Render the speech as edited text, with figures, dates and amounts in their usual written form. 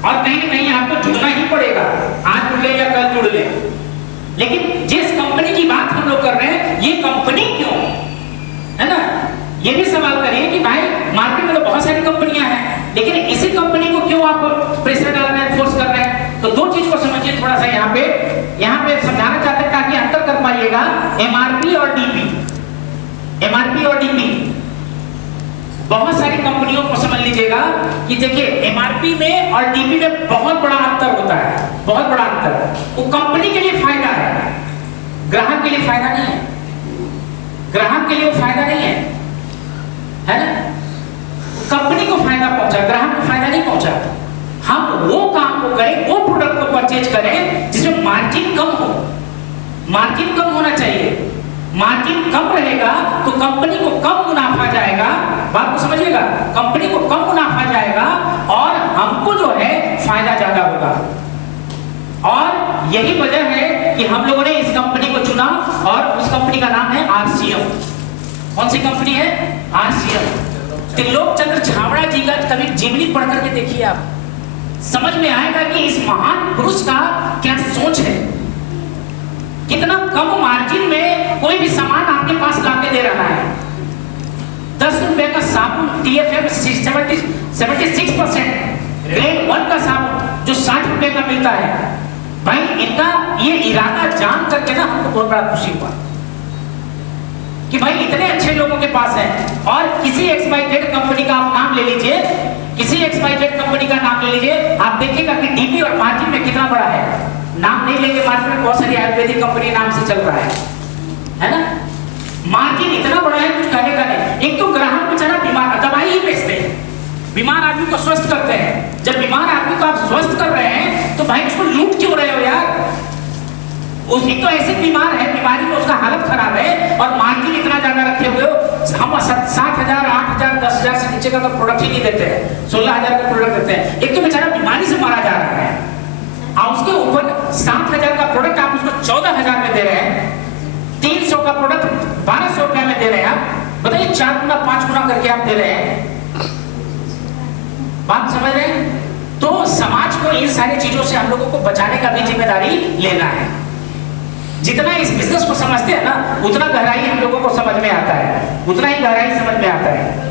और कहीं ना कहीं आपको जुड़ना ही पड़ेगा, आज जुड़ ले या कल जुड़ ले। लेकिन जिस कंपनी की बात हम लोग कर रहे हैं, ये कंपनी क्यों, है ना, ये भी सवाल करिए कि भाई मार्केट में तो बहुत सारी कंपनियां हैं, लेकिन इसी कंपनी को क्यों आप प्रेशर डाल रहे हैं, फोर्स कर रहे हैं। तो दो चीज को समझिए थोड़ा सा, यहाँ पे समझाना चाहते हैं ताकि अंतर कर पाइएगा एमआरपी और डीपी। एमआरपी और डीपी बहुत सारी कंपनियों को समझ लीजिएगा कि देखिए एमआरपी में और डीपी में बहुत बड़ा अंतर होता है, बहुत बड़ा अंतर। वो कंपनी के लिए फायदा है, ग्राहक के लिए फायदा नहीं है, ग्राहक के लिए वो फायदा नहीं है ना। कंपनी को फायदा पहुंचा, ग्राहक को फायदा नहीं पहुंचा। हम वो काम को करें, वो प्रोडक्ट को परचेज करें जिसमें मार्जिन कम हो। मार्जिन कम होना चाहिए, मार्जिन कम रहेगा तो कंपनी को कम मुनाफा जाएगा, बात को समझिएगा, कंपनी को कम मुनाफा जाएगा और हमको जो है फायदा ज्यादा होगा। और यही वजह है कि हम लोगों ने इस कंपनी को चुना और उस कंपनी का नाम है आरसीएम। कौन सी कंपनी है? आरसीएम। त्रिलोक चंद्र छाबड़ा जी का कभी जीवनी पढ़ करके देखिए, आप समझ में आएगा कि इस महान पुरुष का क्या सोच है। कितना कम मार्जिन में कोई भी सामान आपके पास लाके दे रहा है। 10 रुपए का साबुन TFM 76% ग्रेड 1 का साबुन जो 60 रुपए का मिलता है। भाई इनका ये इरादा जान करके ना हमको बहुत बड़ा खुशी हुआ कि भाई इतने अच्छे लोगों के पास है। और किसी XYZ कंपनी का आप नाम ले लीजिए, किसी XYZ कंपनी का नाम ले लीजिए, आप देखिएगा कि डीपी और मार्जिन में कितना बड़ा है। नाम नहीं लेंगे, मार्केट में बहुत सारी आयुर्वेदिक कंपनी नाम से चल रहा है ना। मार्जिन इतना बड़ा है कुछ कहने का नहीं। एक तो ग्राहक बेचारा बीमार, दवाई ही बेचते हैं, बीमार आदमी को स्वस्थ करते हैं। जब बीमार आदमी को आप स्वस्थ कर रहे हैं तो भाई उसको लूट क्यों रहे हो यार। उसकी तो ऐसे बीमार है, बीमारी में उसका हालत खराब है और मार्जिन इतना ज्यादा रखे हुए हो। हम 7,000, 8,000, 10,000 से नीचे का तो प्रोडक्ट ही नहीं देते हैं, 16,000 का प्रोडक्ट देते हैं। एक तो बेचारा बीमारी से मारा जा रहा है और उसके ऊपर 7,000 का प्रोडक्ट आप उसको 14,000 में दे रहे हैं, 300 का प्रोडक्ट 1,200 रुपया में दे रहे हैं। आप बताइए 4 गुना 5 गुना करके आप दे रहे हैं। बात समझ रहे हैं? तो समाज को इन सारी चीजों से हम लोगों को बचाने का भी जिम्मेदारी लेना है। जितना इस बिजनेस को समझते हैं ना, उतना गहराई हम लोगों को समझ में आता है, उतना ही गहराई समझ में आता है।